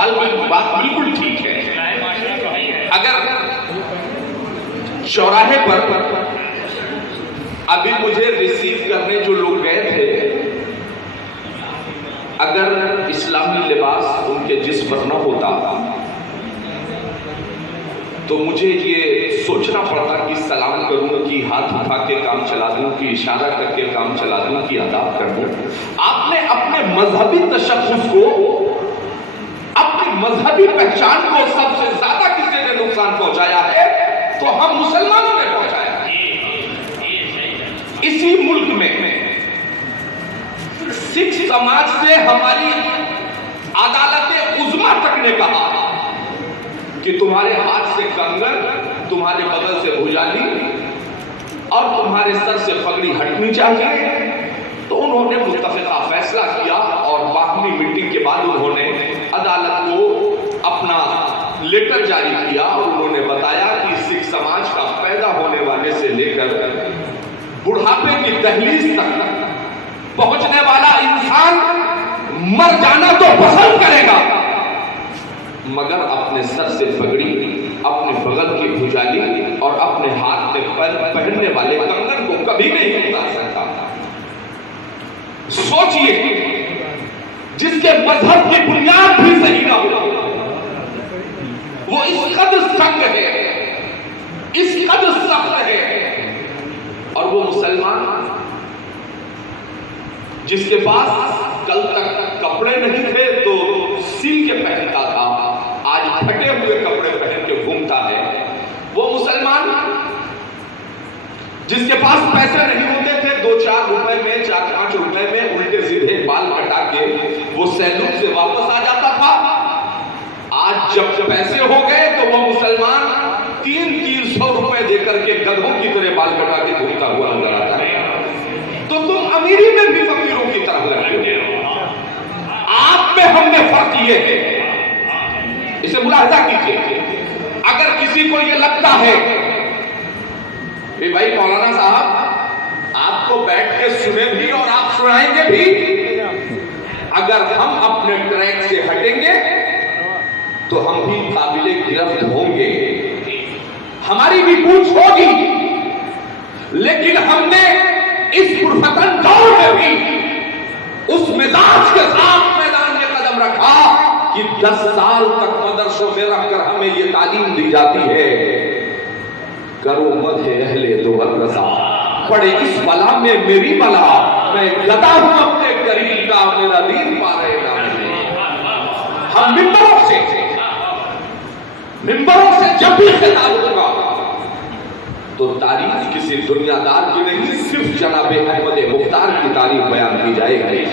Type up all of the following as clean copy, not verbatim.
بات بالکل ٹھیک ہے. اگر چوراہے پر ابھی مجھے ریسیو کرنے جو لوگ گئے تھے، اگر اسلامی لباس ان کے جسم پر نہ ہوتا تو مجھے یہ سوچنا پڑتا کہ سلام کروں، کہ ہاتھ اٹھا کے کام چلا دوں، کہ اشارہ کر کے کام چلا دوں، کہ آداب کر دوں. آپ نے اپنے مذہبی تشخص کو، اپنی مذہبی پہچان کو سب سے زیادہ کسی نے نقصان پہنچایا ہے تو ہم مسلمانوں نے پہنچایا ہے. اسی ملک میں سکھ سماج سے ہماری عدالت عظمیٰ تک نے کہا کہ تمہارے ہاتھ سے کنگن، تمہارے بدن سے بھجالی اور تمہارے سر سے پگڑی ہٹنی چاہیے. تو انہوں نے متفقہ فیصلہ کیا اور باہمی میٹنگ کے بعد انہوں نے عدالت کو اپنا لیٹر جاری کیا اور انہوں نے بتایا کہ سکھ سماج کا پیدا ہونے والے سے لے کر بڑھاپے کی دہلیز تک پہنچنے والا انسان مر جانا تو پسند کرے گا، مگر اپنے سر سے پگڑی، اپنے بغل کی بھجالی اور اپنے ہاتھ میں پہننے والے کنگن کو کبھی نہیں اتار سکتا. سوچئے جس کے مذہب کی بنیاد بھی صحیح نہ ہو، وہ اس قدر سنگ ہے، اس قدر سخت ہے، اور وہ مسلمان جس کے پاس کل تک کپڑے نہیں تھے تو سل کے پہنتا تھا، آج پھٹے ہوئے کپڑے پہن کے گھومتا ہے. وہ مسلمان جس کے پاس پیسے نہیں ہوتے تھے، 2-4 روپے میں، 4-5 روپے میں الٹے سیدھے بال کٹا کے وہ سیلون سے واپس آ جاتا تھا، آج جب پیسے ہو گئے تو وہ مسلمان 300 روپے دے کر کے گدھوں کی طرح بال کٹا کے گھومتا ہوا نظر آتا ہے. تو تم امیری میں بھی فقیروں کی طرح لگتے ہو. آپ میں ہم میں فرق یہ ہے، اسے ملاحظہ کیجیے. اگر کسی کو یہ لگتا ہے کہ بھائی مولانا صاحب آپ کو بیٹھ کے سنے بھی اور آپ سنائیں گے بھی، اگر ہم اپنے ٹریک سے ہٹیں گے تو ہم بھی قابل گرفت ہوں گے، ہماری بھی پوچھ ہوگی. لیکن ہم نے اس پرفتن دور میں بھی اس مزاج کے ساتھ میدان میں قدم رکھا کہ 10 سال تک مدرسوں میں رکھ کر ہمیں یہ تعلیم دی جاتی ہے، کرو مدح اہل دور رضا، پڑے اس بلا میں میری بلا، میں گدا ہوں اپنے قریب کا، میرا دین پا رہے گا. ہم ممبروں سے جب بھی خطاب ہوگا تو تعریف کسی دنیا دار کی نہیں، صرف جناب احمد مختار کی تعریف بیان کی جائے گی.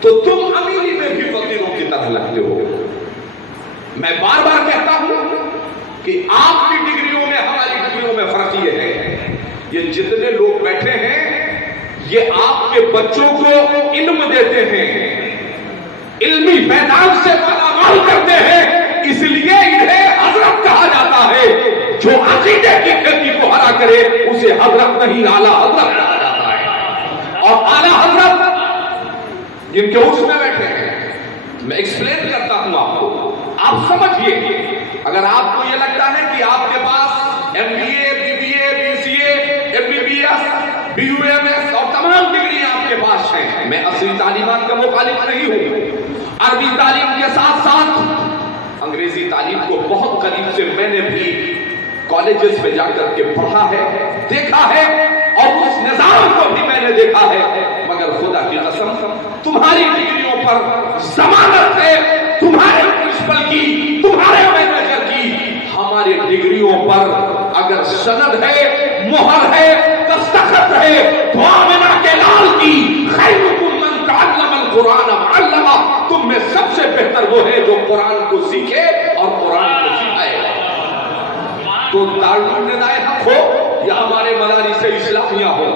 تو تم امیری میں بھی فقیروں کی طرح لگتے ہو. میں بار بار کہتا ہوں کہ آپ کی ڈگریوں میں ہماری ڈگریوں میں فرق یہ ہے، یہ جتنے لوگ بیٹھے ہیں یہ آپ کے بچوں کو علم دیتے ہیں، علمی میدان سے مالامال کرتے ہیں، اس لیے انہیں حضرت کہا جاتا ہے. جو عقیدے کی کھیتی کو ہرا کرے اسے حضرت نہیں اعلیٰ حضرت کہا جاتا ہے. اور اعلیٰ حضرت جن کے عرص میں بیٹھے ہیں، میں ایکسپلین کرتا ہوں آپ کو، آپ سمجھئے. اگر آپ کو یہ لگتا ہے کہ آپ کے پاس MBA, BBA, BCA, MBBS, BUMS اور تمام ڈگریاں آپ کے پاس ہیں، میں اصلی تعلیمات کا مخالف نہیں ہوں. عربی تعلیم کے ساتھ ساتھ انگریزی تعلیم کو بہت قریب سے میں نے بھی کالجز میں جا کر کے پڑھا ہے، دیکھا ہے، اور اس نظام کو بھی میں نے دیکھا ہے. مگر خدا کی قسم تمہاری ڈگریوں پر ضمانت ہے، تمہارے پرنسپل کی، تمہارے مینیجر کی. ہماری ڈگریوں پر اگر سند ہے، مہر ہے، دستخط ہے، تو آمنہ کے لال کی خیرکم من تعلم القرآن وعلمہ، تم میں سب سے بہتر وہ ہے جو قرآن کو سیکھے اور قرآن کو سکھائے. تو دارالعلوم ندائے حق ہو یا ہمارے مدارس اسلامیہ ہو،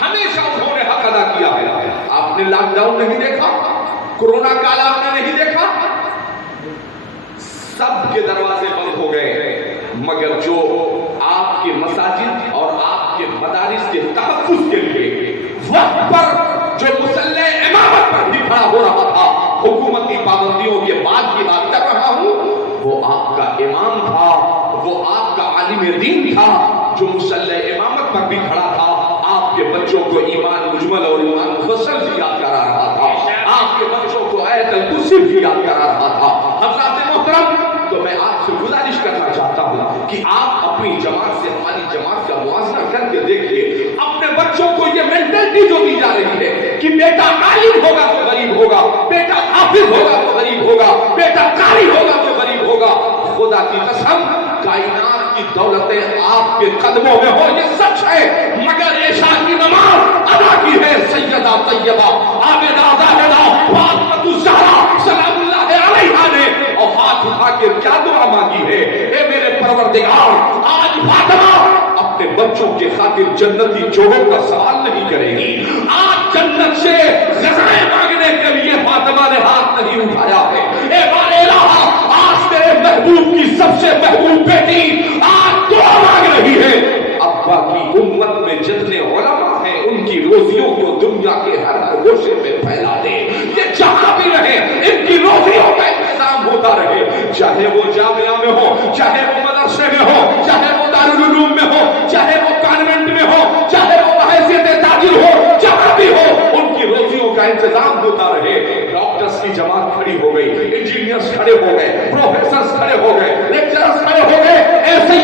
ہمیشہ انہوں نے حق ادا کیا ہے. آپ نے لاک ڈاؤن نہیں دیکھا، کورونا کال آپ نے نہیں دیکھا، سب کے دروازے بند ہو گئے، مگر جو آپ کے مساجد اور آپ کے مدارس کے تحفظ کے لیے وقت پر جو مسلح امامت پر بھی کھڑا ہو رہا تھا، आलिम दीन था जो मुसल्ले इमामत पर भी खड़ा था, आपके बच्चों को ईमान मुजमल और ईमान मुफस्सल भी याद करा रहा था, आपके बच्चों को आयतुल कुर्सी भी याद करा रहा था। हज़रात मोहतरम, तो मैं आपसे गुजारिश करना चाहता हूँ कि आप अपनी जमात से हमारी जमात का मुआवजा करके देखिए, अपने बच्चों को ये मेंटलिटी जो दी जा रही है कि बेटा आलिम होगा तो गरीब होगा, बेटा हाफिज होगा तो गरीब होगा, बेटा कारी होगा तो गरीब होगा, खुदा की कसम कायनात की दौलतें आपके कदमों में हो, ये सच है। मगर ऐशा की नमाज अदा की है सैयदा तैयबा आबिदा ज़ाहिदा फातिमा ज़हरा सलामुल्लाह अलैहा ने, और हाथ उठा के क्या दुआ मांगी है, ए मेरे परवरदिगार, आज फातिमा अपने बच्चों के खातिर जन्नती जोड़ों का सवाल नहीं करेगी, आज जन्नत से ग़ज़ाए मांगने के लिए फातिमा ने हाथ नहीं उठाया है। ए बारे इलाहा, आज तेरे महबूब की सबसे महबूब बेटी आज दुआ मांग रही है, अब्बा की उम्मत में जितने उलमा हैं उनकी रोजियों को दुनिया के हर गोशे में फैला दे, ये जहां भी रहे इनकी रोजियों का इंतजाम होता रहे, चाहे वो जामिया में हो, चाहे वो मदरसे में हो, चाहे वो दारुल उलूम में हो, चाहे वो कॉन्वेंट में हो, चाहे वो हैसियत ताजिर हो, जहां भी हो उनकी रोजियों का इंतजाम होता रहे। डॉक्टर्स की जमात खड़ी हो गई, इंजीनियर्स खड़े हो गए, प्रोफेसर्स खड़े हो गए, लेक्चरर्स खड़े हो गए, ऐसे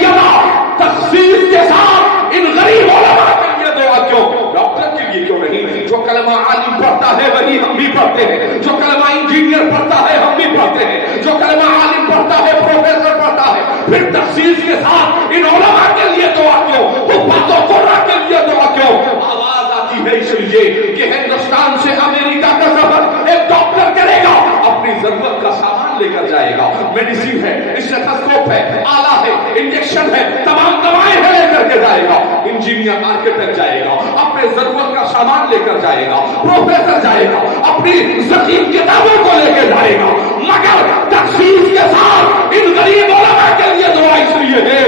तखसीस के साथ इन गरीब उलमा के लिए दुआ क्यों, डॉक्टर के लिए क्यों नहीं, जो कलमा आलिम पढ़ता है वही हम भी पढ़ते हैं, जो कलमा इंजीनियर पढ़ता है हम भी पढ़ते हैं, जो कलमा आलिम पढ़ता है प्रोफेसर पढ़ता है, फिर तखसीस के साथ इन उलमा के लिए दुआ क्यों, हुफ़ाज़ कुरान के लिए दुआ क्यों। आवाज आती है इसलिए कि हिंदुस्तान से अमेरिका का सफर एक डॉक्टर करेगा, अपनी जरूरत का सामान लेकर जाएगा, मेडिसिन है, स्टेथोस्कोप है, आला है, इंजेक्शन है, तमाम दवाएं है, लेकर के जाएगा, इंजीनियर आर्किटेक्ट जाएगा, अपने जरूरत का सामान लेकर जाएगा, प्रोफेसर जाएगा, अपनी ज़कीम किताबों को लेकर जाएगा, मगर तखसीस के साथ इन गरीब उलमा के लिए दुआ इसलिए है,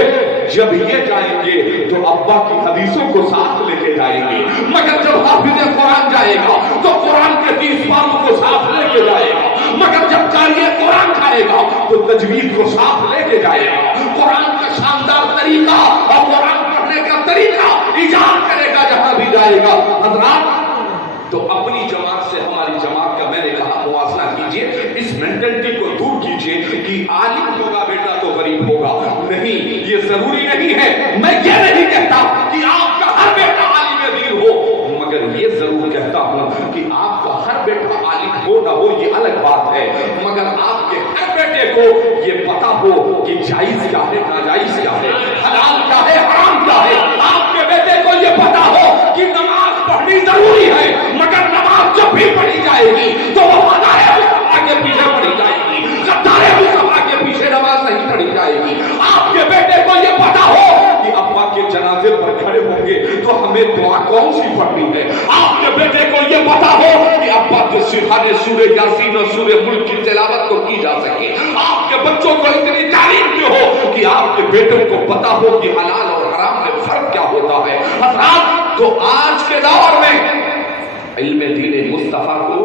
जब ये जाएंगे तो अब्बा की हदीसों को साथ लेके जाएंगे, मगर जब हाफिज़ कुरान जाएगा तो कुरान के 30 पारों को साथ लेके जाएगा, मगर जब क़ारी कुरान जाएगा तो तजवीद को साथ लेके जाएगा, कुरान का शानदार तरीका और कुरान पढ़ने का तरीका इजाद करेगा जहां भी जाएगा। हज़रात, तो अपनी जमात से हमारी जमात का मैंने कहा मुआवजा कीजिए, इस मेंटलिटी को दूर कीजिए कि आलिम होगा बेटा तो गरीब होगा, नहीं, ये जरूरी नहीं है। मैं ये नहीं कहता कि आपका हर बेटा आलिम दीन हो, मगर ये जरूर कहता हूं कि आपका हर बेटा आलिम हो ना हो ये अलग बात है, मगर आपके हर बेटे को ये पता हो कि जायज क्या है, नाजायज क्या है, हलाल क्या है, हराम क्या है, आपके बेटे को ये पता हो कि नमाज पढ़नी जरूरी है, मगर नमाज जब भी पढ़ी जाएगी तो वो वफ़ादार मुस्तफा के पीछे पढ़ी जाएगी, गद्दार मुस्तफा के पीछे नमाज नहीं पढ़ी जाएगी। आपके बेटे को ये पता हो कि अब्बा के जनाजे पर खड़े होंगे तो हमें दुआ कौन सी पढ़नी है, आपके बेटे को ये पता हो कि अब्बा के सिरहाने सूरह यासीन और सूरह मुल्क की तिलावत तो की जा सके, आपके बच्चों को इतनी तालीम दी हो कि आपके बेटों को पता हो कि हलाल और हराम में फर्क क्या होता है। हज़रात, तो आज के दौर में इल्म दीन मुस्तफा को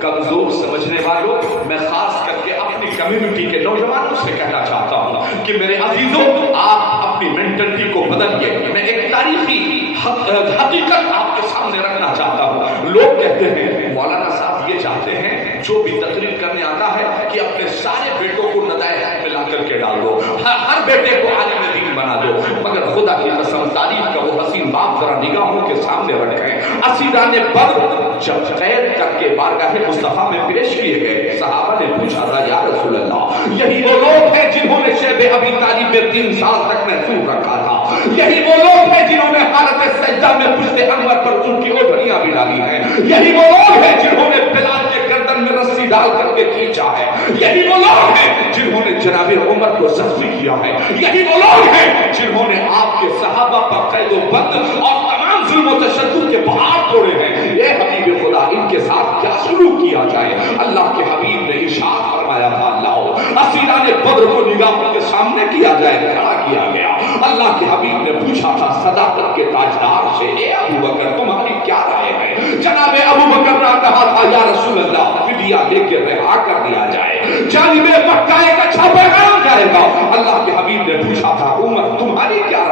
कमजोर समझने वालों, मैं खास करके अपनी कम्युनिटी के नौजवानों से कहना चाहता हूं कि मेरे अजीजों, आप अपनी मेंटलिटी को बदलिए। मैं एक तारीखी हकीकत आपके सामने रखना चाहता हूं। लोग कहते हैं मौलाना साहब ये चाहते हैं जो भी तकरीर करने आता है कि अपने सारे बेटों को नदाए हक में ला करके डाल दो, हर बेटे को आलिम दीन बना दो, मगर खुदा की कसम तारीफ का वो हसीन बाप जरा निगाहों के सामने रखें। असीरान बद्र जब कैद करके बारगाह मुस्तफा में पेश किए गए, सहाबा ने पूछा था या रसूल अल्लाह, यही वो लोग हैं जिन्होंने शैब अबी तालिब में 3 साल तक महसूस रखा था, यही वो लोग हैं जिन्होंने हालत सजदा में पुश्ते अनवर पर उनकी ओढ़नियां भी डाली हैं, यही वो लोग हैं जिन्होंने बिलाल के गर्दन में रस्सी डाल करके खींचा है, यही वो लोग हैं जिन्होंने जनाबे उमर को जख्मी किया है, यही वो लोग हैं जिन्होंने आपके सहाबा पर कैद बंद और तमाम जुल्म तशद्दुद के पहाड़ तोड़े हैं। ये हबीब खुदा, इनके साथ क्या शुरू किया जाए? अल्लाह के हबीब ने इरशाद फरमाया था, लाओ असीरान बद्र को निगाहों के सामने किया जाए, खड़ा किया गया। अल्लाह के हबीब ने पूछा था सदाकत के ताजदार से, ए अबू बकर तुम्हारी क्या राय है? जनाबे अबू बकर ने कहा था या रसूल अल्लाह, फिदिया लेके रिहा कर दिया जाए, जानिबे मक्का एक अच्छा पैगाम जाएगा। अल्लाह के हबीब ने पूछा था उमर तुम्हारी क्या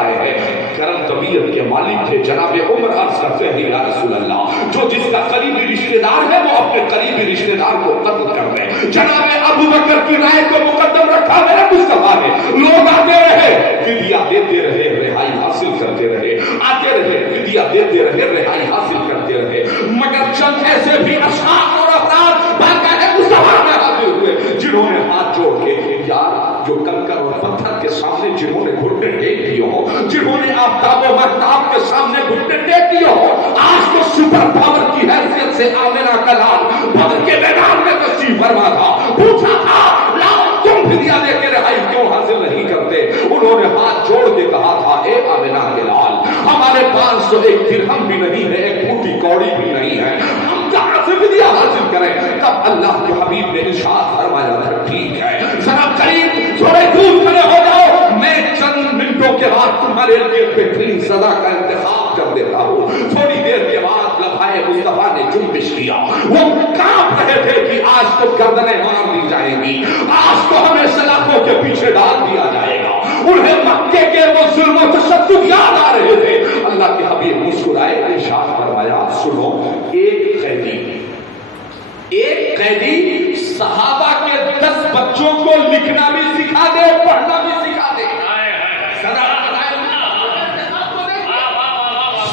मालिक थे जनाब उमर अर्ज करते हैं या रसूल अल्लाह, जो जिसका करीबी रिश्तेदार है वो अपने करीबी रिश्तेदार को कत्ल कर दे। जनाब अबू बकर की राय को मुकद्दम रखा मेरे मुस्तफा ने। लोग आते रहे, फिदिया देते रहे, रिहाई हासिल करते रहे, आते रहे, फिदिया देते रहे, रिहाई हासिल करते रहे, मगर चंद ऐसे भी अशखास और अफराद बाकायदा मुस्तफा में हाजिर हुए जिन्होंने हाथ जोड़ के, यार जो कंकर और पत्थर के सामने जिन्होंने घुटने टेक दिए हो, जिन्होंने आफ्ताब और महताब के सामने घुटने टेक दिए हो, आज तो सुपर पावर की हैसियत से आमिना का लाल बदर के मैदान में तशरीफ फरमा था, पूछा था लाओ तुम फिदिया देके रिहाई क्यों हासिल नहीं करते? उन्होंने हाथ जोड़ के कहा था, ए आमिना के लाल, हमारे पास तो एक दिरहम भी नहीं है, एक फूटी कौड़ी भी नहीं है, हम कहां से फिदिया हासिल करें? तब अल्लाह के हबीब ने इरशाद फरमाया था, ठीक है जरा करीब थोड़े दूर खड़े हो जाओ, मैं चंद मिनटों के बाद तुम्हारे लिए बेहतरीन सजा का इंतखाब कर देता हूँ। थोड़ी देर के बाद लफाए मुस्तफा ने जुम्बिश किया, वो कांप रहे थे कि आज तो गर्दनें मार दी जाएंगी, आज तो हमें सलाखों के पीछे डाल दिया जाएगा। उन्हें मक्के के वो जुल्म और तशद्दुद याद आ रहे थे। अल्लाह के हबीब मुस्कुराए, इरशाद फरमाया, सुनो, एक कैदी सहाबा के 10 बच्चों को लिखना भी सिखा दे, पढ़ना भी सिखा दे।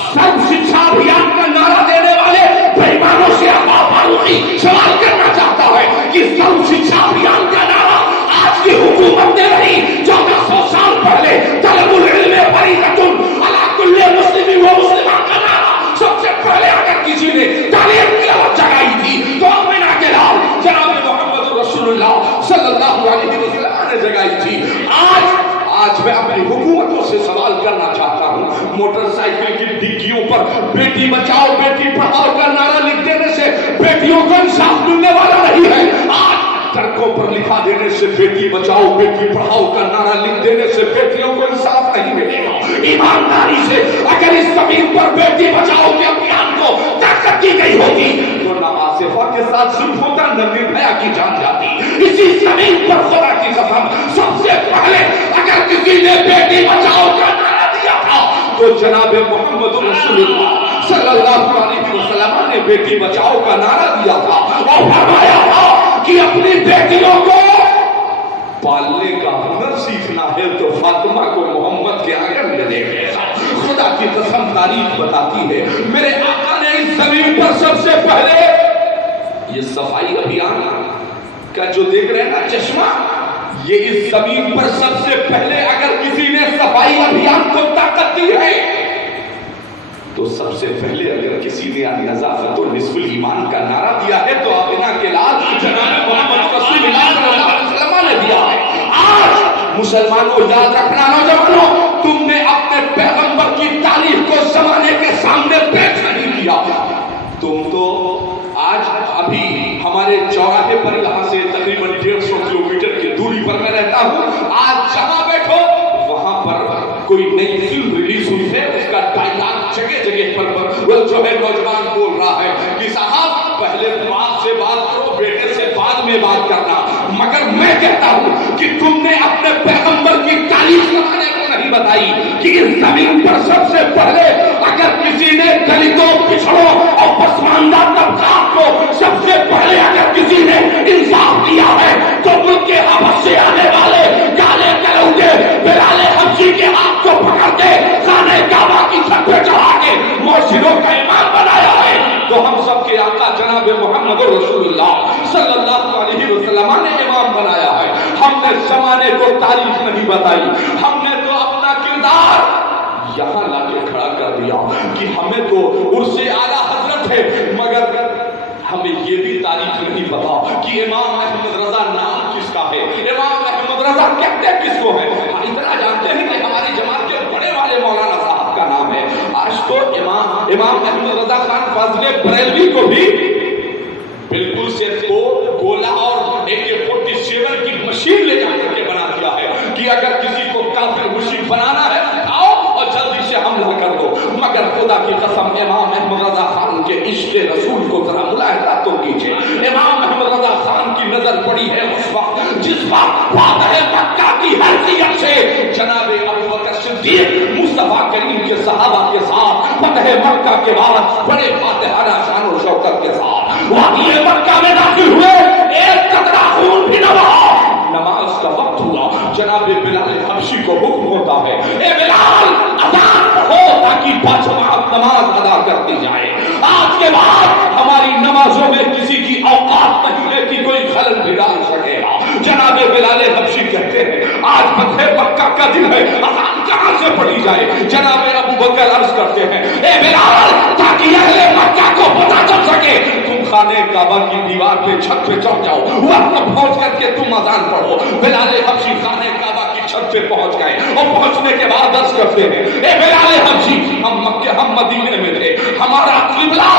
सर्व शिक्षा अभियान का नारा देने वाले बेईमानों से फारूकी सवाल करना चाहता है कि सर्व शिक्षा अभियान का नारा आज की हुकूमत ने नहीं, 1400 साल पहले तलबुल इल्म फरीदतुन अला कुल्ली मुस्लिम व मुस्लिमा का नारा सबसे पहले अगर किसी ने तालीम की आवाज जगाई थी तो आमिना के लाल जनाब मोहम्मद रसूलुल्लाह सल्लल्लाहु अलैहि वसल्लम ने जगाई थी। आज मैं अपनी हुकूमतों से सवाल करना चाहता हूँ, मोटरसाइकिल की डिग्गियों पर बेटी बचाओ बेटी पढ़ाओ का नारा लिख देने से बेटियों को इंसाफ मिलने वाला नहीं है। आज सड़कों पर लिखा देने से बेटी बचाओ बेटी पढ़ाओ का नारा लिख देने से बेटियों को इंसाफ नहीं मिलेगा। ईमानदारी से अगर इस जमीन पर बेटी बचाओ के अभियान को ताकत दी गई होगी तो न आसिफा के साथ जुल्म होता, न निर्भया की जान जाती। इसी जमीन पर खुदा की कसम सबसे पहले अगर किसी ने बेटी बचाओ का नारा दिया था तो जनाब मोहम्मद रसूलुल्लाह सल्लल्लाहु अलैहि वसल्लम ने बेटी बचाओ का नारा दिया था और फरमाया था कि अपनी बेटियों को पालने का हुनर सीखना है तो फातिमा को मोहम्मद के आंगन में देखिएगा। खुदा की कसम तारीफ बताती है, मेरे आका ने इस जमीन पर सबसे पहले ये सफाई अभियान का जो देख रहे हैं ना चश्मा, ये इस जमीन पर सबसे पहले अगर किसी ने सफाई अभियान को ताकत दी है तो सबसे पहले अगर किसी ने नज़ाफ़तुल निस्फुल ईमान का नारा दिया है तो आमिना के लाल जनाब मोहम्मद रसूलुल्लाह सल्लल्लाहु अलैहि वसल्लम ने दिया है। आज मुसलमानों याद रखना, नौजवानों, तुमने अपने पैगंबर की तारीफ को जमाने के सामने पेश नहीं किया। तुम तो आज अभी हमारे चौराहे पर यहाँ से तकरीबन 150 किलोमीटर की दूरी पर मैं रहता हूँ, आज जहाँ बैठो वहां पर कोई नई फिल्म रिलीज हुई है, उसका डायलॉग जगह जगह पर वो जो है नौजवान बोल रहा है कि साहब पहले बाप से बात करो, बेटे से बाद में बात करना। मगर मैं कहता हूं कि तुमने अपने पैगंबर की तारीफ करने को नहीं बताई कि इस जमीन पर सबसे पहले अगर किसी ने दलितों, पिछड़ों और पसमानदा तबकात को सबसे पहले अगर किसी ने इंसाफ दिया है तो मुल्क के हबश से आने वाले काले कलौटे बिलाले हबशी के हाथ को पकड़ के खाने काबा की छत पे चढ़ा के मौशिरों का इमाम बनाया है। तो हम सबके आका जनाब मोहम्मद रसूलुल्लाह सल्लल्लाहु अलैहि वसल्लम ने इमाम बनाया है। हमने जमाने को तारीफ नहीं बताई, हमने तो अपना किरदार यहाँ लाके खड़ा कर दिया कि हमें तो उर्से आला हजरत है, मगर हमें ये भी तारीफ नहीं पता कि इमाम अहमद रजा नाम किसका है, इमाम अहमद रजा कहते किसको है। इतना जानते हैं कि हमारी जमात के बड़े वाले मौलाना साहब का नाम है। आज तो इमाम अहमद रजा खान फाज़िले बरेलवी को भी बिल्कुल से तो गोला और AK-47 की मशीन ले जाकर के बना दिया है कि अगर किसी को काफिर मुश्रिक बनाना है आओ और जल्दी से हमला कर दो। मगर खुदा की कसम इमाम अहमद रजा खान के इश्क रसूल को जरा मुलाहिजा तो कीजिए। इमाम अहमद रजा खान की नजर पड़ी है उस वक्त जिस वक्त फातिह मक्का की हैसियत से जनाब अबू बकर सिद्दीक मुस्तफा करीम के सहाबा के साथ फतह मक्का के बाद बड़े फातिहाना शान और शौकत के साथ वादी मक्का में दाखिल हुए, एक कतरा खून भी न बहा। नमाज का वक्त हुआ, जनाब बिलाल हबशी को हुक्म होता है, ए बिलाल अज़ान पढ़ो ताकि बाजमात नमाज अदा करती जाए। आज के बाद हमारी नमाजों में किसी की औकात नहीं है कि कोई खलल भी डाल सकेगा। जनाब बिलाल हबशी कहते हैं आज फतह मक्का का दिन है, अज़ान कहां से पढ़ी जाए? जनाब अबू बकर अर्ज करते हैं, ए बिलाल ताकि अहले मक्का को पता चल सके, तुम खाने काबा की दीवार पे छत पे चढ़ जाओ, वहां पहुंच करके तुम अज़ान पढ़ो। बिलाल हबशी खाने काबा की छत पे पहुंच गए और पहुंचने के बाद अर्ज करते हैं, ए बिलाल हबशी हम मदीने में थे, हमारा किबला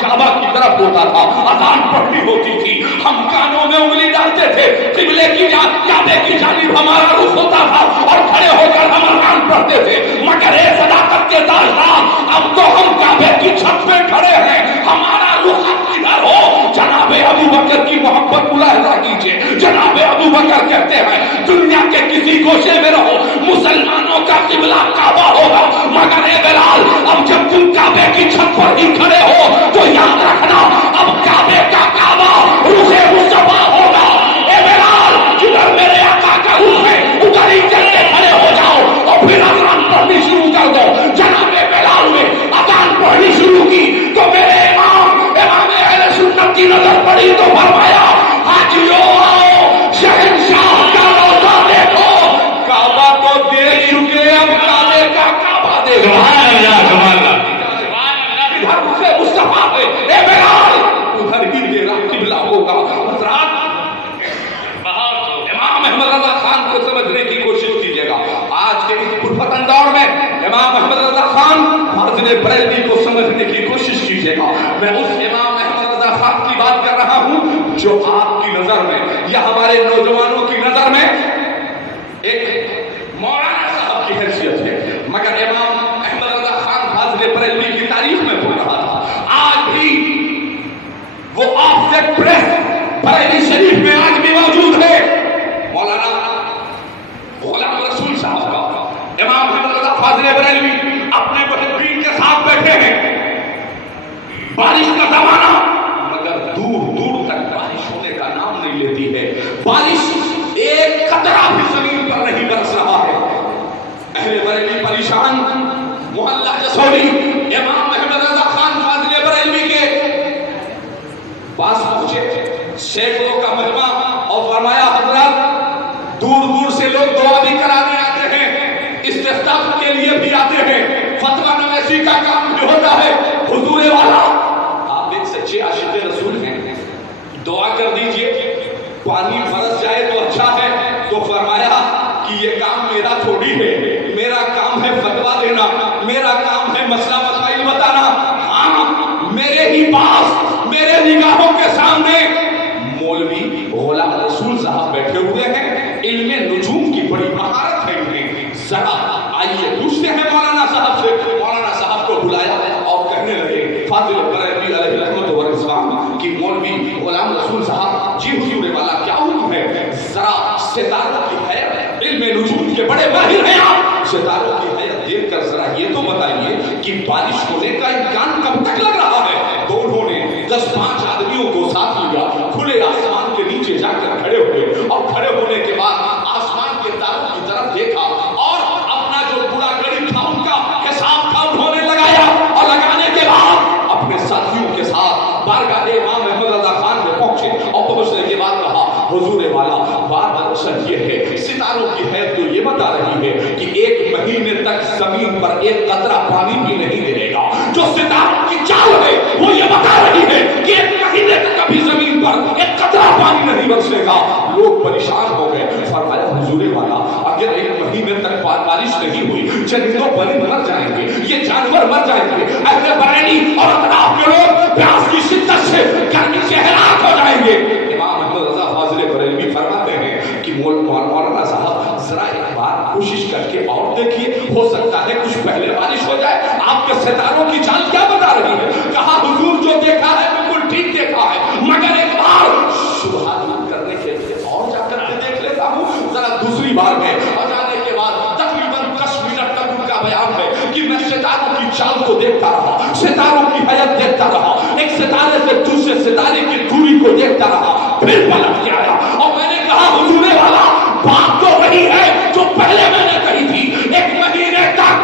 काबा की तरफ होता था, अज़ान पढ़नी होती थी, हम कानों में उंगली डालते थे, किबले की काबे की जानिब हमारा रुख होता था और खड़े होकर हम अज़ान पढ़ते थे। मगर ए सदाकत के दास्तान, अब तो हम काबे की छत पे खड़े हैं, हमारा रुख किधर हो? जनाबे अबू बकर की मोहब्बत मुलाहिजा कीजिए। जनाबे अबू बकर कहते हैं दुनिया के किसी गोशे में रहो, मुसलमानों का किबला काबा होगा, मगर ए बिलाल अब जब तुम काबे की छत पर ही खड़े हो तो याद रखना अब काबे का काबा रुखे मुस्तफा होगा। ए बिलाल जिधर मेरे आका का रुख है उधर ही चल के खड़े हो जाओ और फिर अज़ान पढ़नी शुरू कर दो। जनाबे बिलाल ने अज़ान पढ़नी शुरू की तो मेरे इमाम अहले सुन्नत की नजर पड़ी तो फरमाया, हाजियो शहंशाह का रोज़ा देखो। काबा तो देख चुके, अब काबे का काबा देखो। इधर रुखे मुस्तफा है, ए बिलाल उधर ही तेरा किबला होगा। हज़रात इमाम अहमद रज़ा खान को समझने की कोशिश कीजिएगा। आज के इस पुरफतन दौर में इमाम अहमद रज़ा खान फर्ज़ बरेलवी को समझने की कोशिश कीजिएगा। मैं उस इमाम अहमद रज़ा खान की बात कर रहा हूं जो आपकी नजर में या हमारे नौजवानों की नजर में एक मौलाना साहब की हैसियत है, मगर इमाम अहमद रज़ा खान फर्ज़ बरेलवी की तारीफ में बोल रहा था। आज भी वो ऑफसेट प्रेस बरेली शरीफ में आज भी मौजूद है। मौलाना गुलाम रसूल साहब का इमाम अहमद रज़ा फाज़िल बरेलवी अपने मुहिब्बीन के साथ बैठे हैं। बारिश का जमाना, मगर दूर दूर तक बारिश होने का नाम नहीं लेती है। बारिश एक कतरा भी जमीन पर नहीं बरस रहा है। अहले बरेली परेशान, मोहल्ला जसोली इमाम अहमद रज़ा खान फाज़िल बरेलवी के पास पहुंचे, सैकड़ों का मजमा, और फरमाया हज़रत दूर दूर से लोग दुआ भी कराने आते हैं, इस्तिस्क़ा के लिए भी आते हैं, फतवा नवैसी का काम भी होता है। हुजूर वाला आप एक सच्चे आशिक़ रसूल हैं, दुआ कर दीजिए पानी बरस जाए तो अच्छा है। तो फरमाया कि ये काम मेरा थोड़ी है, मेरा काम है फतवा देना, मेरा काम है मसला मसाइल बताना। हाँ, मेरे ही पास मेरे निगाहों के सामने मौलवी गुलाम रसूल साहब बैठे हुए हैं, इल्मे नुजूम की बड़ी महारत है इनमें। जरा आइए पूछते हैं मौलाना साहब से। मौलाना साहब को बुलाया और कहने लगे फाज़िल बरेलवी अलैहि रहमत व रिज़वान कि मौलवी गुलाम रसूल साहब, जी हुजूर वाला क्या हुक्म है? जरा सितारों की हैरत, इल्मे नुजूम के बड़े माहिर हैं आप, सितारों की हैरत देखकर जरा ये तो बताइए कि बारिश होने का इम्कान कब तक लग रहा है? दोनों ने 10-5 आदमियों को साथ लिया, खुले आसमान के नीचे जाकर खड़े हुए और खड़े होने के बाद आसमान के तारों की तरफ देखा और अपना जो पूरा गरीब था उनका हिसाब था उन्होंने लगाया, और लगाने के बाद अपने साथियों के साथ बारगाह इमाम अहमद रज़ा खान में पहुंचे और पहुंचने के बाद कहा, हुजूर वाला बात दरअसल ये है, सितारों की हैत तो ये बता रही है कि 1 महीने तक जमीन पर एक कतरा पानी भी नहीं गिरेगा। जो सितारों की चाल है वो ये बता रही है कि 1 महीने तक कभी जमीन पर एक कतरा पानी नहीं बरसेगा। लोग परेशान हो गए। फरमाया, हुजूर वाला अगर 1 महीने तक बारिश नहीं हुई, जंगलों परिंद मर जाएंगे, ये जानवर मर जाएंगे, अहले बरेली और अतराफ के लोग प्यास की शिद्दत से गर्मी से हलाक हो जाएंगे। इमाम अहमद रज़ा फाज़िल बरेलवी फरमाते हैं कि मौलाना साहब जरा एक बार कोशिश करके और देखिए, हो सकता है कुछ पहले बारिश हो जाए। आपके सितारों की चाल क्या बता रही है? कहा, हुजूर जो देखा है बिल्कुल ठीक देखा है, मगर एक बार शुबहा दूर करने के लिए और जाकर के देख लेता हूँ। जरा दूसरी बार में और जाने के बाद तकरीबन 10 मिनट तक उनका बयान है कि मैं सितारों की चाल को देखता रहा से दूसरे सितारे की दूरी को देखता रहा, फिर पलट के आया और मैंने कहा हुजूर वाला बात तो वही है जो पहले मैंने कही थी। 1 महीने तक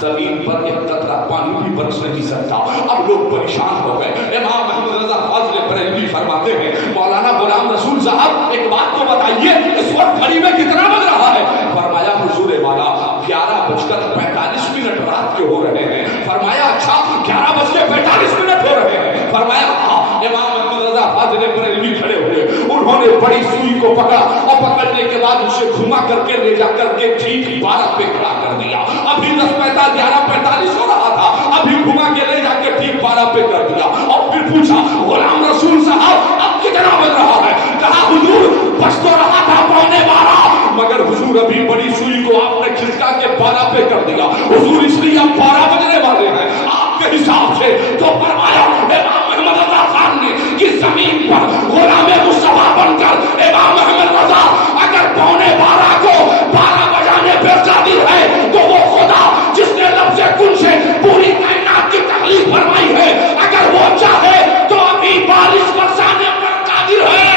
जमीन पर एक कतरा पानी भी बरस नहीं सकता। अब लोग परेशान हो गए। इमाम मोहम्मद रजा फाज़िल बरेलवी फरमाते हैं, मौलाना गुलाम रसूल साहब एक बात तो बताइए, इस वक्त घड़ी में कितना बज रहा है? फरमाया हुजूर वाला 11:45 रात के हो रहे हैं। फरमाया अच्छा 11:45 हो रहे हैं? फरमाया हाँ। इमाम मोहम्मद रजा फाज़िल बरेलवी खड़े हुए, उन्होंने बड़ी सुई को पकड़ा और पकड़ने के बाद उसे घुमा करके ले जाकर के ठीक 12 पे खड़ा कर दिया। अभी 11:45 हो रहा था, अभी घुमा के ले जाके ठीक 12 पे कर दिया और फिर पूछा गुलाम रसूल साहब अब कितना बज रहा है? कहा हुजूर बज तो रहा था 11:15, मगर हुजूर अभी बड़ी सुई को आपने खिसका के 12 पे कर दिया हुजूर, इसलिए अब 12 बजने वाले हैं आपके हिसाब से। तो फरमाया इमाम मोहम्मद रजा खान ने कि जमीन पर गुलाम मुस्तफा बनकर इमाम मोहम्मद रजा अगर 11:15 को 12 बजाने पे कादिर है तो वो खुदा जिसने लफ्ज़े कुन से पूरी कायनात की तकलीफ फरमाई है, अगर वो चाहे तो अभी बारिश बरसाने पर कादिर है।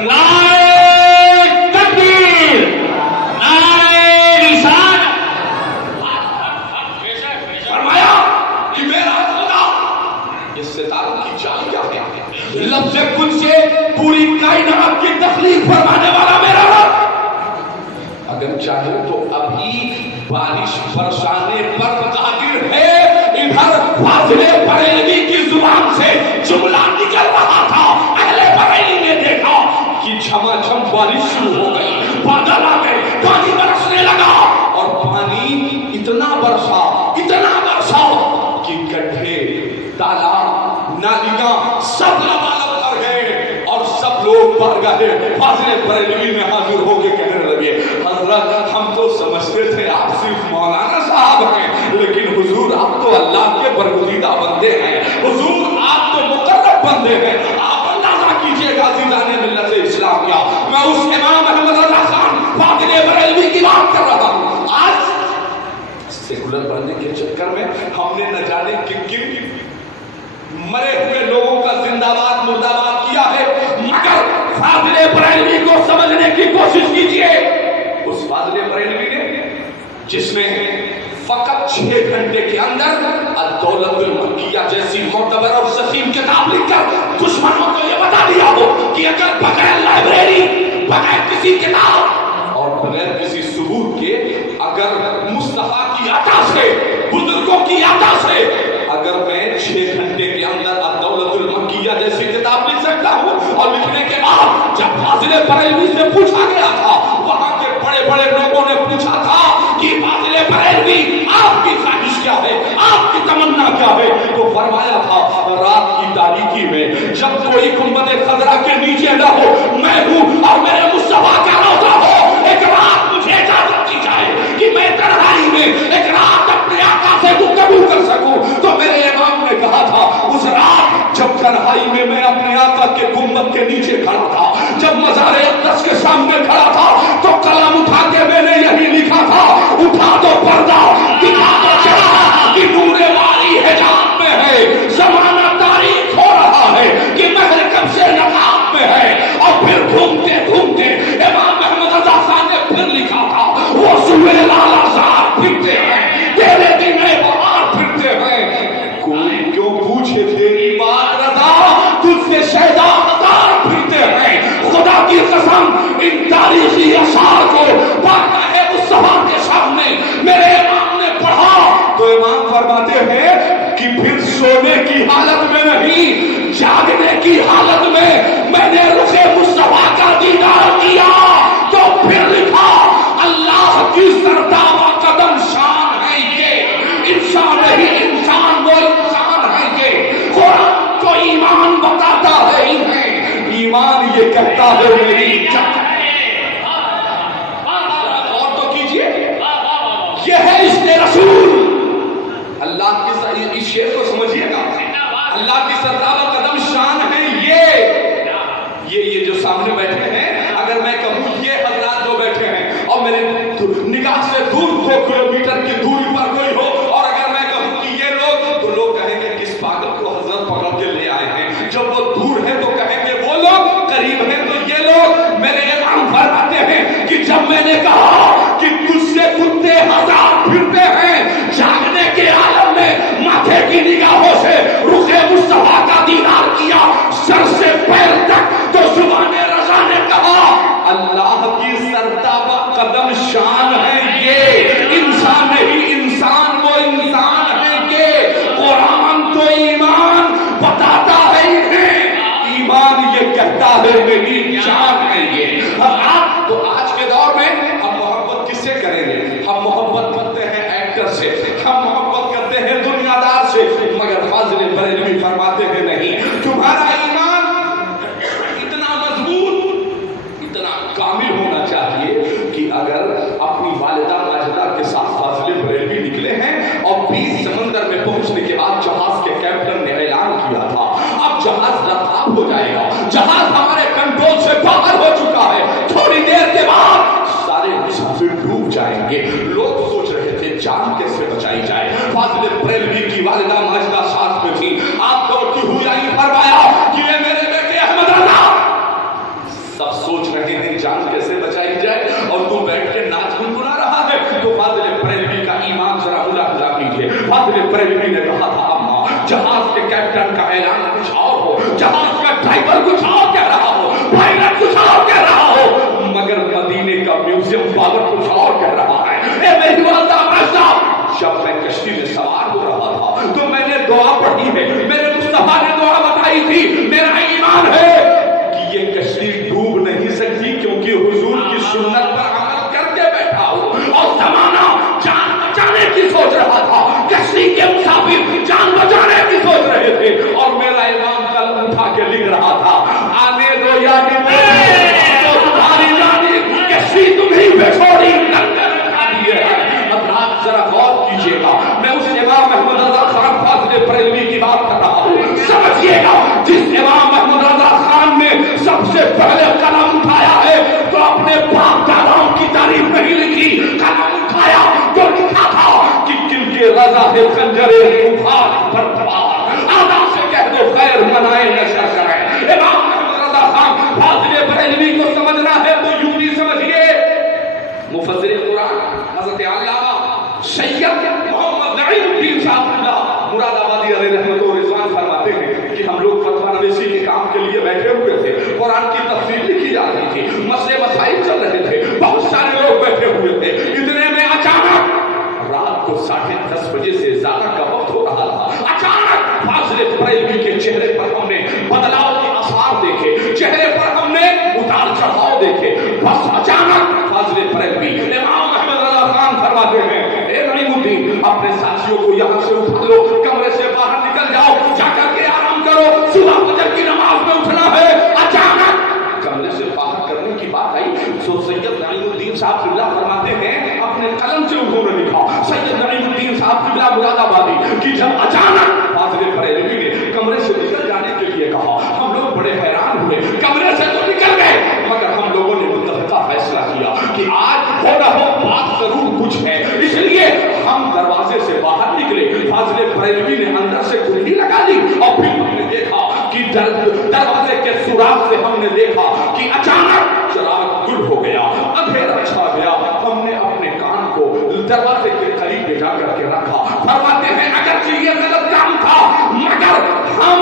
नारे तकबीर, नारे रिसालत। फरमाया कि मेरा खुदा इस सितारों की जान क्या है, लफ्ज़े कुन से पूरी कायनात की तकलीफ फरमाने वाला मेरा रब अगर चाहे तो अभी बारिश बरसाने पर कादिर है। इधर फाज़िल बरेलवी की जुबान से जुमला निकल रहा था, अहले बरेली ने देखा कि झमाझम बारिश शुरू हो गई, बादल आ गए, पानी बरसने लगा और पानी इतना बरसा कि गड्ढे, तालाब, नालियां सब लबालब कर गए और सब लोग भर गए। फाज़िल बरेलवी में हाजिर होकर कहने लगे, हजरत हम तो समझते थे आप सिर्फ मौलाना साहब हैं, लेकिन हुजूर आप तो अल्लाह के बरगुज़ीदा बंदे हैं, हुजूर आप तो मुकर्रब बंदे हैं। आप अंदाजा कीजिएगा अज़ीज़ाने मिल्लत इस्लामिया, मैं उस इमाम मोहम्मद रजा खान फाज़िल बरेलवी की बात कर रहा हूँ। आज सेकुलर बनने के चक्कर में हमने न जाने किन मरे हुए लोगों का जिंदाबाद मुर्दाबाद किया है, मगर फाज़िल बरेलवी को समझने की कोशिश कीजिए। उस फाज़िल बरेलवी ने जिसने फकत 6 घंटे के अंदर अद-दौलतुल मक्किया जैसी मोतबर और सकीम किताब लिखकर दुश्मनों को यह बता दिया हो कि अगर बगैर लाइब्रेरी, बगैर किसी किताब और बगैर किसी सबूत के अगर मुस्तफा की अता से, बुजुर्गों की अता से अगर मैं 6 घंटे के अंदर अद-दौलतुल मक्किया जैसी किताब लिख सकता हूँ, और लिखने के बाद जब फाज़िल बरेलवी से पूछा गया था, वहां के बड़े बड़े लोगों ने पूछा था कि फाज़िल बरेलवी आपकी ख्वाहिश क्या है, आपकी तमन्ना क्या है, तो फरमाया था रात की तारीकी में जब कोई गुंबद खजरा के नीचे न हो, मैं हूँ और मेरे मुस्तफा का रोज़ा हो, एक रात मुझे इजाजत दी जाए कि मैं तन्हाई में एक रात अपने आका से गुफ्तगू कर सकूं। तो मेरे इमाम ने कहा था उस रात जब तन्हाई में मैं अपने आका के गुंबद के नीचे खड़ा था, जब मज़ार अक़दस के सामने खड़ा था, तो कलम उठा के मैंने यही लिखा था, उठा दो पर्दा, दिखा दो चेहरा कि नूरे वाली हिजाब में है, ज़माना तारीख हो रहा है कि महर कब से नकाब में है। और फिर घूमते घूमते इमाम मोहम्मद रजा खान ने फिर लिखा था, वो सुबह लाला साहब फिरते हैं, तेरे दिन बाहर फिरते हैं, कोई क्यों पूछे तेरी बात रजा, तुझसे शहदा कतार फिरते हैं। खुदा की कसम इन तारीखी अशार को पढ़ता है उस सवाल के सामने मेरे इमाम ने पढ़ा तो इमाम फरमाते हैं कि फिर सोने की हालत में नहीं, जागने की हालत में मैंने रुखे मुस्तफा का दीदार किया। तो फिर लिखा अल्लाह की सरदावा कदम शान है ये, इंसान नहीं इंसान वो इंसान है ये। कुरान को ईमान बताता है इन्हें, ईमान ये कहता है मेरी इज्जत है। और तो कीजिए, ये है इश्क़ रसूल। अल्लाह की इस शेर को समझिएगा, अल्लाह की सरदावा कदम शान है ये जो सामने बैठे हैं, अगर मैं कहूँ ये हजरात जो बैठे हैं और मेरे निगाह से दूर 2 किलोमीटर की दूरी पर कोई हो, और अगर मैं कहूँ कि ये लोग, तो लोग कहेंगे नजर पकड़ के ले आए हैं। जब वो दूर है तो कहेंगे वो लोग, करीब है तो ये लोग। मेरे इमाम फरमाते हैं कि जब मैंने कहा कि तुझसे कुत्ते हजार फिरते हैं, जागने के आलम में माथे की निगाहों से रुखे मुस्तफा का दीदार किया सर से पैर तक, तो जुबाने रज़ा ने कहा अल्लाह की सरताबा कदम शान है ये, इंसान नहीं इंसान, वो इंसान है ये। कुरान तो ईमान बताता है इन्हें, ईमान ये कहता है मेरी जान है ये। आप तो आज के दौर में हम मोहब्बत किससे करेंगे? हम मोहब्बत करते हैं एक्टर से, हम मोहब्बत करते हैं दुनियादार से, मगर फाजिल बरेलवी फरमाते हैं नहीं, तुम्हारा ईमान इतना मजबूत, इतना कामिल होना चाहिए कि अगर अपनी वालिदा माजिदा के साथ फाजिल बरेलवी निकले हैं और 20 समंदर में पहुंचने के बाद जहाज के कैप्टन ने ऐलान किया था अब जहाज रफ्तार हो जाएगा, जहाज हमारे कंट्रोल से बाहर हो चुका है, थोड़ी देर के बाद सारे मुसाफिर डूब जाएंगे। लोग सोच रहे थे जान कैसे बचाई जाए। फाजिल बरेलवी की वालिदा माजिदा साथ में थी। आप दौड़ती हुई आई, फरमाया कि ये मेरे बेटे अहमद रज़ा। सब सोच रहे हैं जान कैसे बचाई जाए और तू बैठ के नाच गुनगुना रहा है। तो फाजिल बरेलवी का ईमान जरा उला कीजिए। फाजिल बरेलवी ने कहा था अम्मा, जहाज के कैप्टन का ऐलान कुछ और हो, जहाज का ड्राइवर कुछ और कह रहा हो, पायलट कुछ और कह रहा हो, मगर मदीने का म्यूजियम वाला कुछ और कह रहा है। ए मेरी वालिदा माजिदा, जब मैं कश्ती में सवार हो रहा था तो मैंने दुआ पढ़ी है, मेरे मुस्तफा ने दुआ बताई थी, मेरा ईमान है कि ये कश्ती डूब नहीं सकती क्योंकि हुजूर की सुन्नत पर अमल करके बैठा हूं। और जमाना जान बचाने की सोच रहा था, कश्ती के मुसाफिर जान बचाने की सोच रहे थे, और मेरा इमाम कलम उठा के लिख रहा था आने दो यानी तो तुम्हारी जानी कश्ती तुम्हीं पे छोड़ी लंगर खा दिए है। अब आप जरा गौर कीजिएगा, मैं उस इमाम अहमद रज़ा खान फाजिल बरेलवी की बात कर रहा हूं। समझिएगा, जिस इमाम अहमद रज़ा खान ने सबसे पहले कलम उठाया है तो अपने बाप दादाओं की तारीफ नहीं लिखी, कलम उठाया तो लिखा था कि किनके रज़ा है खंजरे बुखार बर्बाद, आदा से कह दो खैर मनाए नशा कराए। इमाम अहमद रज़ा खान फाजिल बरेलवी को समझना है तो यूं भी समझिए। मुफस्सिर कुरान हज़रत अल्लामा सैयद मोहम्मद नईमुद्दीन साहब मुरादाबादी अलैहि रहमत व रिज़वान फरमाते हैं कि हम लोग फतवा नवीसी के काम के लिए बैठे हुए थे, कुरान की तफसीर लिखी जा रही थी, मसले मसाइल चल रहे थे, बहुत सारे लोग बैठे हुए थे। इतने में अचानक रात को 10:30 बजे से ज्यादा का वक्त हो रहा था, अचानक फाजिल बरेलवी के चेहरे पर हमने बदलाव के आसार देखे, चेहरे पर हमने उतार चढ़ाव देखे। बस अचानक फाजिल बरेलवी इमाम अहमद रज़ा खान फरमाते हैं, ए नईमुद्दीन अपने साथियों को यहाँ से उठा लो, कमरे से बाहर निकल जाओ, जाकर के आराम करो, सुबह फजर की नमाज में उठना है। अचानक कमरे से बाहर करने की बात आई तो सैयद नईमुद्दीन साहब किबला फरमाते हैं अपने कलम से उन्होंने लिखा, सैयद नईमुद्दीन साहब किबला मुरादाबादी, कि जब अचानक फाजिल बरेलवी ने कमरे से निकल जाने के लिए कहा, हम लोग बड़े हैरान हुए, कमरे से तो निकल गए मगर हम लोगों ने मुत्तफ़िक़ा फैसला किया कि आज हो न हो बात जरूर कुछ है, इसलिए हम दरवाजे से बाहर निकले। फाजिल बरेलवी ने अंदर से कुंडी लगा ली और फिर हमने देखा कि दरवाजे के सुराख से हमने देखा कि अचानक चिराग गुल हो गया, अंधेरा छा गया। हमने अपने कान को दरवाजे के करीब ले जाकर के रखा। फरमाते हैं अगर ये गलत काम था मगर हम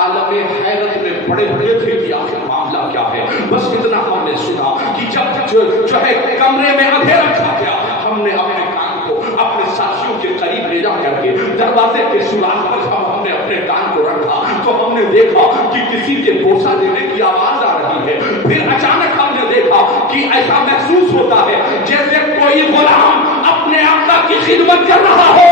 आलम हैरत में पड़े हुए थे कि आखिर मामला क्या है। बस इतना हमने सुना कि जब जो है कमरे में अंधेरा छा गया, हमने अपने कान को अपने साथियों के करीब ले जा करके दरवाजे के सुराख पर हमने अपने कान को रखा तो हमने देखा कि किसी के बोसा देने की आवाज आ रही है। फिर अचानक हमने देखा कि ऐसा महसूस होता है जैसे कोई गुलाम अपने आका की खिदमत कर रहा हो।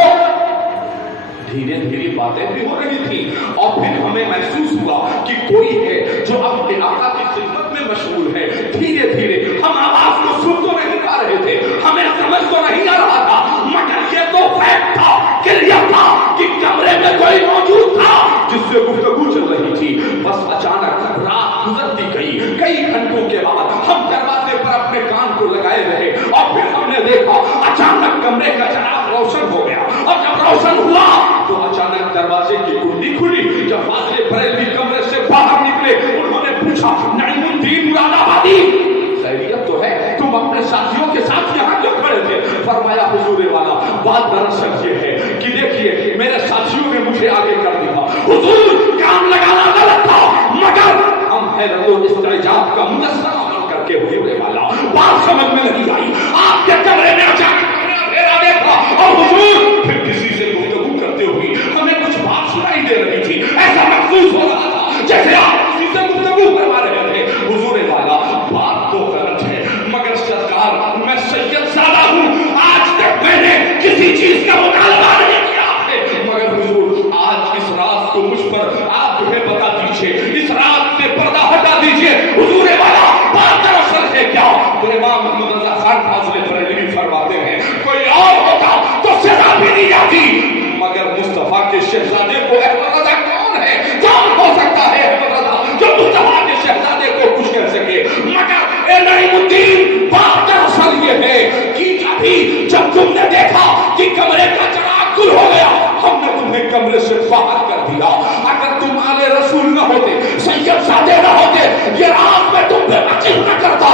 धीरे धीरे बातें भी हो रही थी और फिर हमें महसूस हुआ कि कोई है जो अपने आका की खिदमत में मशगूल है। धीरे धीरे हम आवाज को सुन तो नहीं पा रहे थे, हमें समझ तो नहीं आ रहा था, मगर ये तो फैक्ट था, क्लियर था कि कमरे में कोई मौजूद था जिससे गुफ्तगू चल रही थी। बस अचानक रात गुजरती गई, कई घंटों के बाद हम दरवाजे पर अपने कान को लगाए रहे और फिर हमने देखा अचानक कमरे का चिराग रोशन हो गया اور جب روشن ہوا تو اچانک دروازے کی کنڈی کھلی. جب فاضل بریلوی کمرے سے باہر نکلے انہوں نے پوچھا نعیم الدین مراد آبادی خیریت تو ہے, تم اپنے ساتھیوں کے ساتھ یہاں کیوں کھڑے تھے؟ فرمایا حضور والا بات دراصل یہ ہے کہ دیکھیے میرے ساتھیوں نے مجھے آگے کر دیا, حضور کام لگانا غلط تھا مگر ہم حیرت و استعجاب کا منصر عمل کر کے حضور والا بات سمجھ میں نہیں آئی, آپ کے کمرے میں اچانک اندھیرا دیکھا اور حضور پھر کسی سے گفتگو کرتے ہوئے ہمیں کچھ بات سنائی دے رہی تھی, ایسا محسوس ہو رہا تھا جیسے آپ کسی سے گفتگو کروا رہے تھے. حضور والا بات تو غلط ہے مگر سرکار میں سید زادہ ہوں, آج تک میں نے کسی چیز کا مطالبہ نہیں کیا ہے, مگر حضور آج اس راز کو مجھ پر آپ ہمیں بتا دیجئے, اس رات سے پردہ ہٹا دیجئے. حضور والا بات دراصل ہے کیا؟ تو امام محمد رضا خان فاضل بریلوی فرماتے ہیں کوئی اور ہوتا تو سزا بھی دی جاتی, مگر مصطفیٰ کے شہزادے کو احمد رضا کون ہے, کون ہو سکتا ہے احمد رضا جو مصطفیٰ کے شہزادے کو کچھ کہہ سکے؟ مگر اے نعیم الدین بات دراصل یہ ہے کہ ابھی جب تم نے دیکھا کہ کمرے کا چراغ گل ہو گیا ہم نے تمہیں کمرے سے باہر کر دیا. اگر تم آل رسول نہ ہوتے, سید زادے نہ ہوتے, یہ راز میں تم پہ وقف نہ کرتا,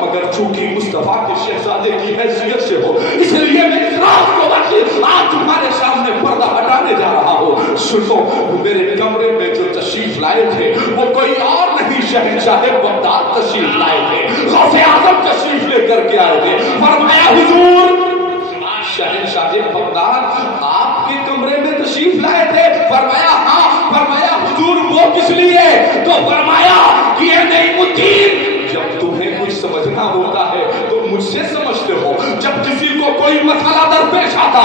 مگر چونکہ مصطفیٰ کے شہزادے کی حیثیت سے ہو اس لیے میں اس راز کو آج تمہارے سامنے پردہ ہٹانے جا رہا ہوں. سنو, میرے کمرے میں جو تشریف لائے تھے وہ کوئی اور نہیں شہنشاہ بغداد تشریف لائے تھے, غوث اعظم تشریف لے کر کے آئے تھے. فرمایا حضور شہنشاہ بغداد آپ کے کمرے میں تشریف لائے تھے؟ فرمایا ہاں. فرمایا حضور وہ کس لیے؟ تو فرمایا کہ یہ نعیم الدین جب تمہیں کچھ سمجھنا ہوتا ہے تو مجھ سے سمجھتے ہو, جب کسی کو کوئی مسئلہ درپیش آتا